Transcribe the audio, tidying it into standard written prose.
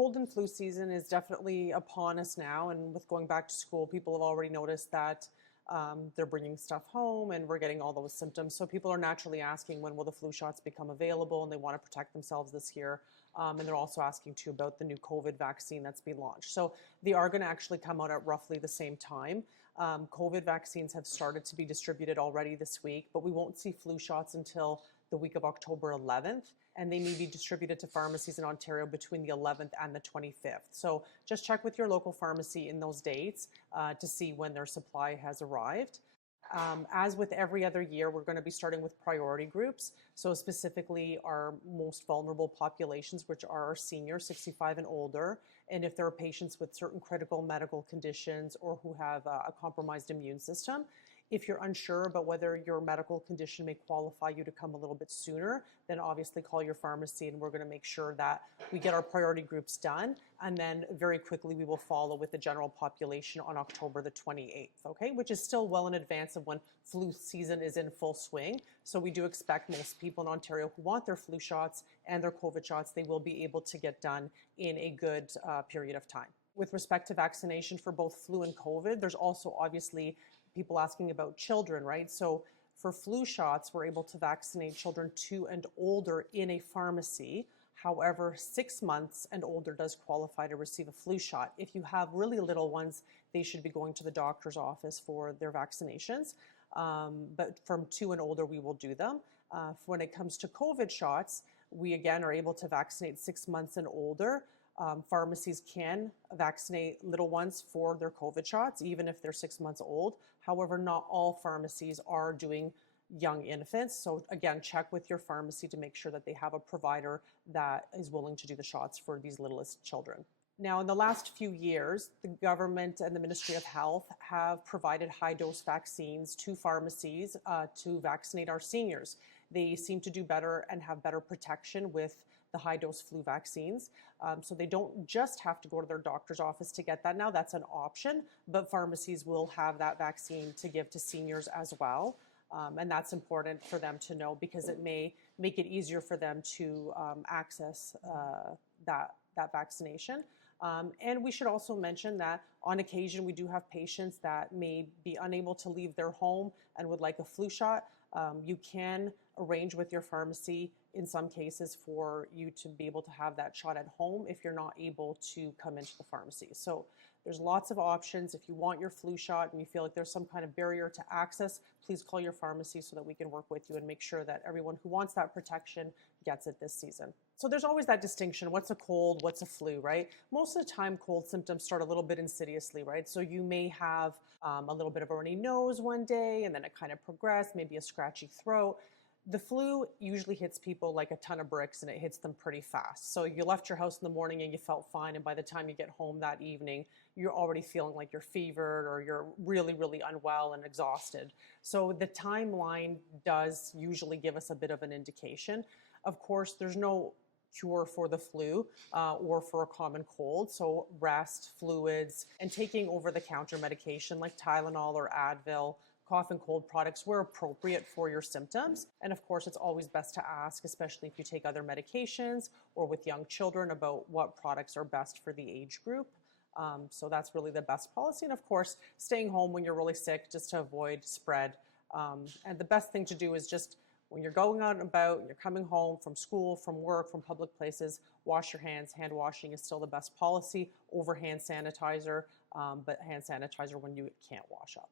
cold and flu season is definitely upon us now, and with going back to school, people have already noticed that they're bringing stuff home and we're getting all those symptoms. So people are naturally asking, when will the flu shots become available, and they want to protect themselves this year. And they're also asking too about the new COVID vaccine that's been launched. So they are going to actually come out at roughly the same time. COVID vaccines have started to be distributed already this week, but we won't see flu shots until the week of October 11th, and they may be distributed to pharmacies in Ontario between the 11th and the 25th. So just check with your local pharmacy in those dates to see when their supply has arrived. As with every other year, we're going to be starting with priority groups. So specifically our most vulnerable populations, which are our seniors, 65 and older. And if there are patients with certain critical medical conditions or who have a compromised immune system, if you're unsure about whether your medical condition may qualify you to come a little bit sooner, then obviously call your pharmacy, and we're going to make sure that we get our priority groups done. And then very quickly we will follow with the general population on October the 28th, okay? Which is still well in advance of when flu season is in full swing. So we do expect most people in Ontario who want their flu shots and their COVID shots, they will be able to get done in a good period of time. With respect to vaccination for both flu and COVID, there's also obviously people asking about children, right? So for flu shots, we're able to vaccinate children 2 and older in a pharmacy. However, 6 months and older does qualify to receive a flu shot. If you have really little ones, they should be going to the doctor's office for their vaccinations. But from 2 and older, we will do them. When it comes to COVID shots, we again are able to vaccinate 6 months and older. Pharmacies can vaccinate little ones for their COVID shots, even if they're 6 months old. However, not all pharmacies are doing young infants. So again, check with your pharmacy to make sure that they have a provider that is willing to do the shots for these littlest children. Now, in the last few years, the government and the Ministry of Health have provided high-dose vaccines to pharmacies to vaccinate our seniors. They seem to do better and have better protection with the high-dose flu vaccines. So they don't just have to go to their doctor's office to get that now. That's an option, but pharmacies will have that vaccine to give to seniors as well. And that's important for them to know, because it may make it easier for them to access that vaccination. And we should also mention that on occasion we do have patients that may be unable to leave their home and would like a flu shot. You can arrange with your pharmacy in some cases for you to be able to have that shot at home if you're not able to come into the pharmacy. So there's lots of options. If you want your flu shot and you feel like there's some kind of barrier to access, please call your pharmacy so that we can work with you and make sure that everyone who wants that protection gets it this season. So there's always that distinction. What's a cold? What's a flu, right? Most of the time, cold symptoms start a little bit insidiously, right? So you may have a little bit of a runny nose one day, and then it kind of progressed, maybe a scratchy throat. The flu usually hits people like a ton of bricks, and it hits them pretty fast. So you left your house in the morning and you felt fine, and by the time you get home that evening, you're already feeling like you're fevered or you're really, really unwell and exhausted. So the timeline does usually give us a bit of an indication. Of course, there's no cure for the flu or for a common cold. So rest, fluids, and taking over-the-counter medication like Tylenol or Advil, cough and cold products were appropriate for your symptoms. And of course, it's always best to ask, especially if you take other medications or with young children, about what products are best for the age group. So that's really the best policy. And of course, staying home when you're really sick just to avoid spread. And the best thing to do is just, when you're going out and about, you're coming home from school, from work, from public places, wash your hands. Hand washing is still the best policy over hand sanitizer, but hand sanitizer when you can't wash up.